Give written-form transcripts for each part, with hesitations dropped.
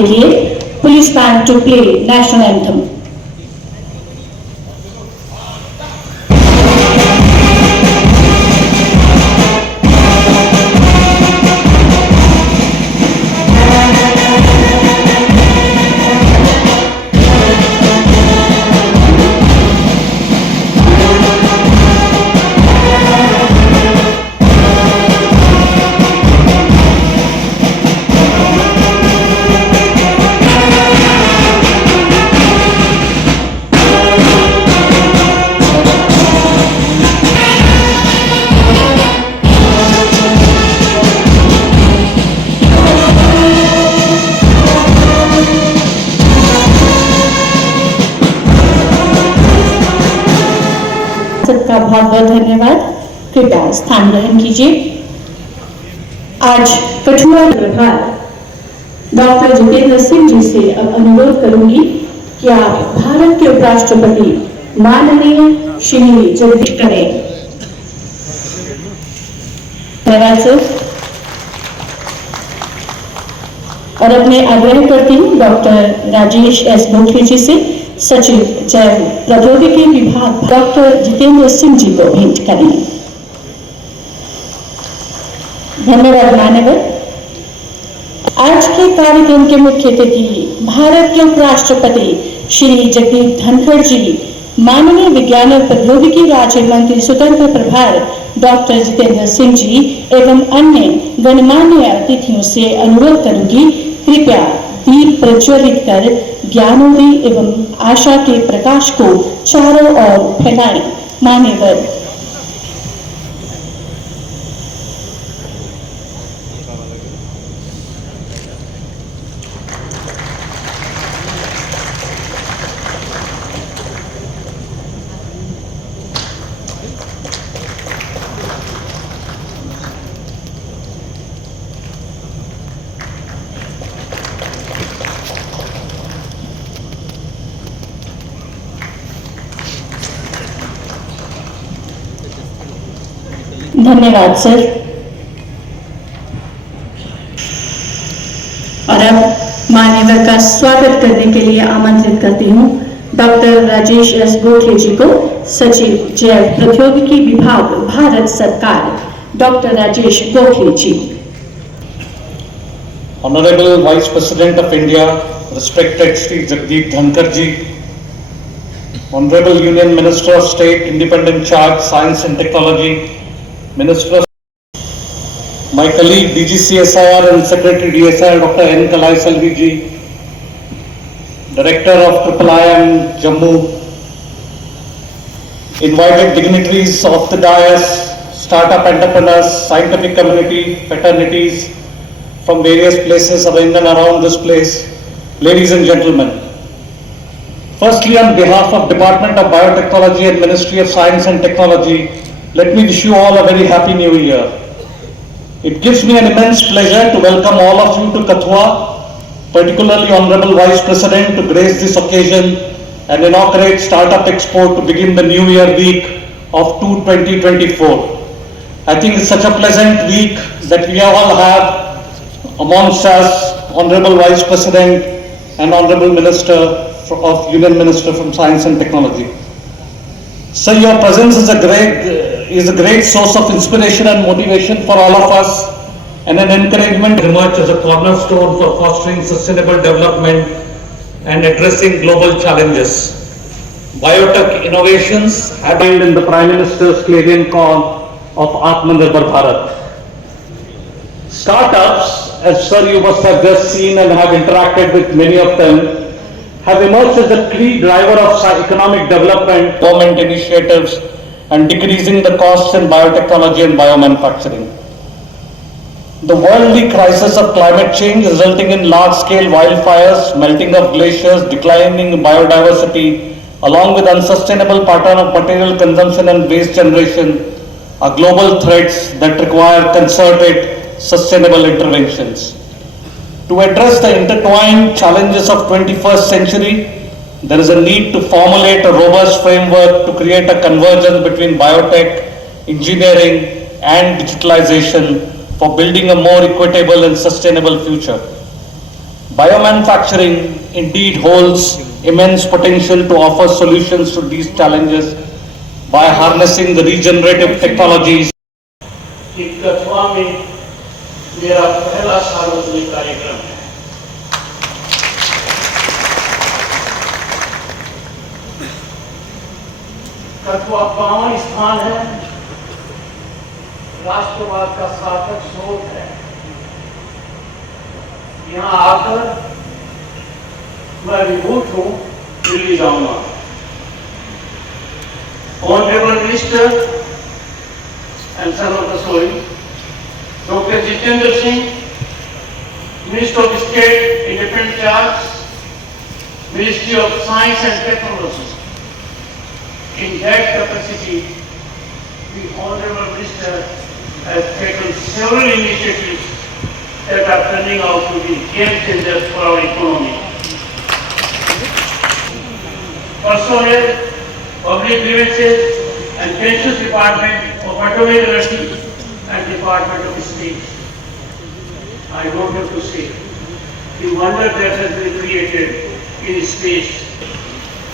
लिए police band to play national anthem. सबका बहुत बहुत धन्यवाद। कृपया स्थान ग्रहण कीजिए। आज कठुआ प्रभार डॉक्टर जितेंद्र सिंह जी से अब अनुरोध करूंगी कि आप भारत के उपराष्ट्रपति माननीय श्री जगदीश करें। धन्यवाद सर। और अब मैं आग्रह करती हूँ डॉक्टर राजेश एस गोखले जी से सचिव जैव प्रौद्योगिकी विभाग डॉक्टर जितेंद्र सिंह जी को भेंट करें। धन्यवाद मान्यवर। आज के कार्यक्रम के मुख्य अतिथि भारत के उपराष्ट्रपति श्री जगदीप धनखड़ जी, माननीय विज्ञान और प्रौद्योगिकी राज्य मंत्री स्वतंत्र प्रभार डॉक्टर जितेंद्र सिंह जी एवं अन्य गणमान्य अतिथियों से अनुरोध करूंगी, कृपया दीप प्रज्वलित कर ज्ञानोदय एवं आशा के प्रकाश को चारों ओर फैलाएं। मान्यवर। धन्यवाद सर। और अब मान्यवर का स्वागत करने के लिए आमंत्रित करती हूँ डॉक्टर राजेश एस गोखले जी को, सचिव जैव प्रौद्योगिकी विभाग भारत सरकार। Doctor Rajesh Gokhale ji. Honorable Vice President of India, respected Shri Jagdeep Dhankar ji, Honorable Union Minister of State, Independent Charge, Science and Technology, Minister of my colleague DGCSIR and Secretary DSIR Dr. N. Kalai Salvi ji, Director of IIIM Jammu, invited dignitaries of the dais, startup entrepreneurs, scientific community, fraternities from various places in and around this place, ladies and gentlemen. Firstly, on behalf of Department of Biotechnology and Ministry of Science and Technology, let me wish you all a very happy new year. It gives me an immense pleasure to welcome all of you to Kathua, particularly Honorable Vice President, to grace this occasion and inaugurate Startup Expo to begin the New Year week of 2024. I think it's such a pleasant week that we all have amongst us Honorable Vice President and Honorable Minister of Union Minister from Science and Technology. Sir, your presence is a great source of inspiration and motivation for all of us, and an encouragement to emerge as a cornerstone for fostering sustainable development and addressing global challenges. Biotech innovations have been in the Prime Minister's clarion call of Atmanirbhar Bharat. Startups, as sir you must have just seen and have interacted with many of them, have emerged as a key driver of economic development, government initiatives, and decreasing the costs in biotechnology and biomanufacturing. The worldly crisis of climate change resulting in large-scale wildfires, melting of glaciers, declining biodiversity, along with unsustainable pattern of material consumption and waste generation are global threats that require concerted, sustainable interventions. To address the intertwined challenges of 21st century, there is a need to formulate a robust framework to create a convergence between biotech, engineering, and digitalization for building a more equitable and sustainable future. Biomanufacturing indeed holds immense potential to offer solutions to these challenges by harnessing the regenerative technologies. कि कथुआ में मेरा पहला सार्वजनिक कार्यक्रम है। कथुआ पावन स्थान है, राष्ट्रवाद का सार्थक स्रोत है। यहाँ आकर मैं विभूत हूँ, दिल्ली जाऊंगा। Honourable minister and son of the soil, Dr. Jitendra Singh, Minister of State, Independent Charge, Ministry of Science and Technology. In that capacity, the Honorable Minister has taken several initiatives that are turning out to be game changers for our economy. Personnel, public grievances, and pensions department of atomic energy and department of space. I don't have to say the wonder that has been created in space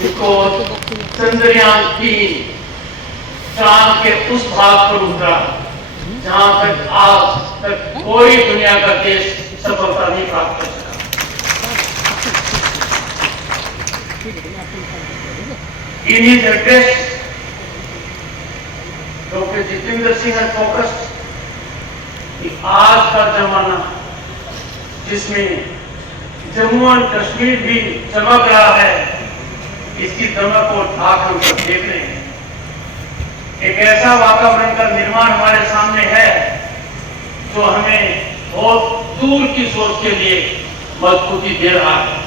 because Chandrayaan-3 चांद के उस भाग पर उतरा जहां तक आज तक कोई दुनिया का देश सफलता नहीं प्राप्त कर सका। In his address, Dr. Jitendra Singh has focused कि आज का जमाना जिसमें जम्मू और कश्मीर भी चमक रहा है, इसकी चमक और धाक हम सब देख रहे हैं। एक ऐसा वातावरण का निर्माण हमारे सामने है जो हमें बहुत दूर की सोच के लिए मजबूती दे रहा है।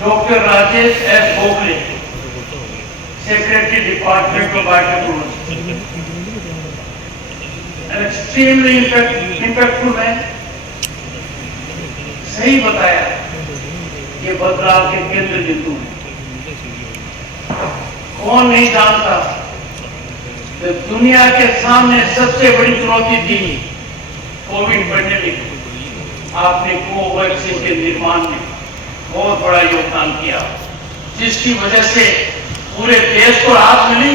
Dr. Rajesh S. Bhogale, Secretary Department of Biotechnology, an extremely impactful man, सही बताया ये बदलाव के केंद्र बिंदु हैं। कौन नहीं जानता कि दुनिया के सामने सबसे बड़ी चुनौती थी कोविड पैंडेमिक। आपने कोवैक्सीन के निर्माण में बहुत बड़ा योगदान किया, जिसकी वजह से पूरे देश को राहत मिली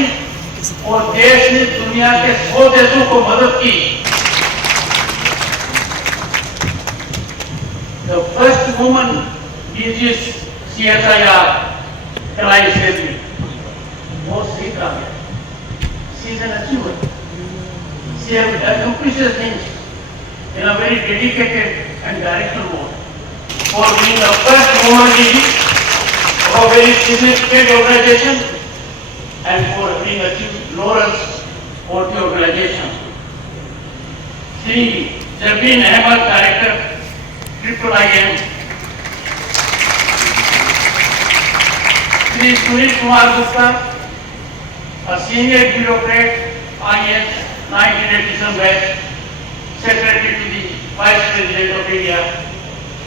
और देश ने दुनिया के 100 देशों को मदद की। The first woman disease CSIR Kalai Shetty, बहुत सही कहा गया। She is an achiever. She has accomplished things in a very dedicated and directional mode. For being the first woman DG of a very significant organization and for being achieved laurels for the organization. Sri Jabin Ahmed, Director, IIIM. Sri Sunil Kumar Gupta, a senior bureaucrat, IS 1987 batch, Secretary to the Vice President of India,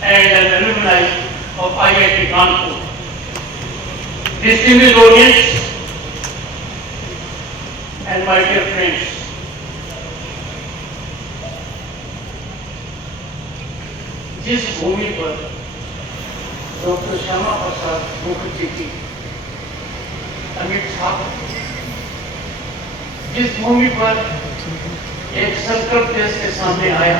and an alumni of IIT Kanpur. Distinguished audience and my dear friends, जिस भूमि पर doctor Shyama Prasad Mukherjee की अमिट छाप, जिस भूमि पर एक संकल्प देश के सामने आया,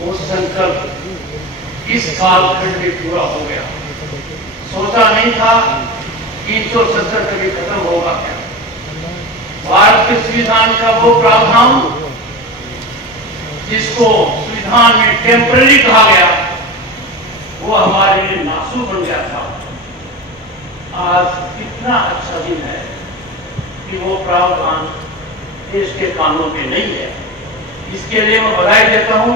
वो संकल्प इस कालखंड में पूरा हो गया। सोचा नहीं था 370 कभी खत्म होगा क्या। भारत के संविधान का वो प्रावधान जिसको संविधान में टेम्पररी कहा गया, वो हमारे लिए नासूक बन गया था। आज कितना अच्छा दिन है कि वो प्रावधान देश के कानून में नहीं है। इसके लिए मैं बधाई देता हूं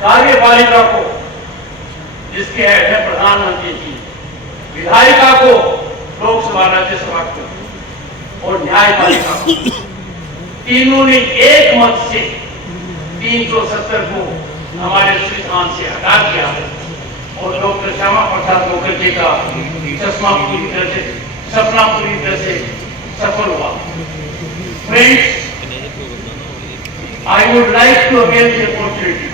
कार्यपालिका को, जिसके हेड है प्रधानमंत्री जी, विधायिका को, लोकसभा राज्यसभा को, और न्यायपालिका को। तीनों ने एक मत से 370 को हमारे संविधान से हटा दिया और डॉक्टर श्यामा प्रसाद मुखर्जी का चश्मा पूरी तरह से सपना पूरी तरह से सफल हुआ। Friends, I would like to avail the opportunity.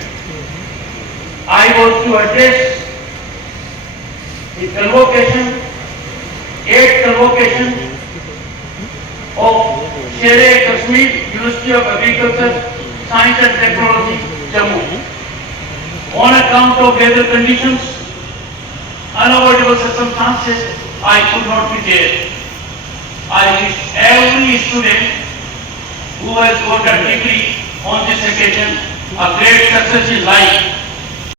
I was to address the convocation, 8th convocation of Sher-e-Kashmir University of Agriculture, Science and Technology, Jammu. On account of weather conditions, unavoidable circumstances, I could not be there. I wish every student who has got a degree on this occasion a great success in life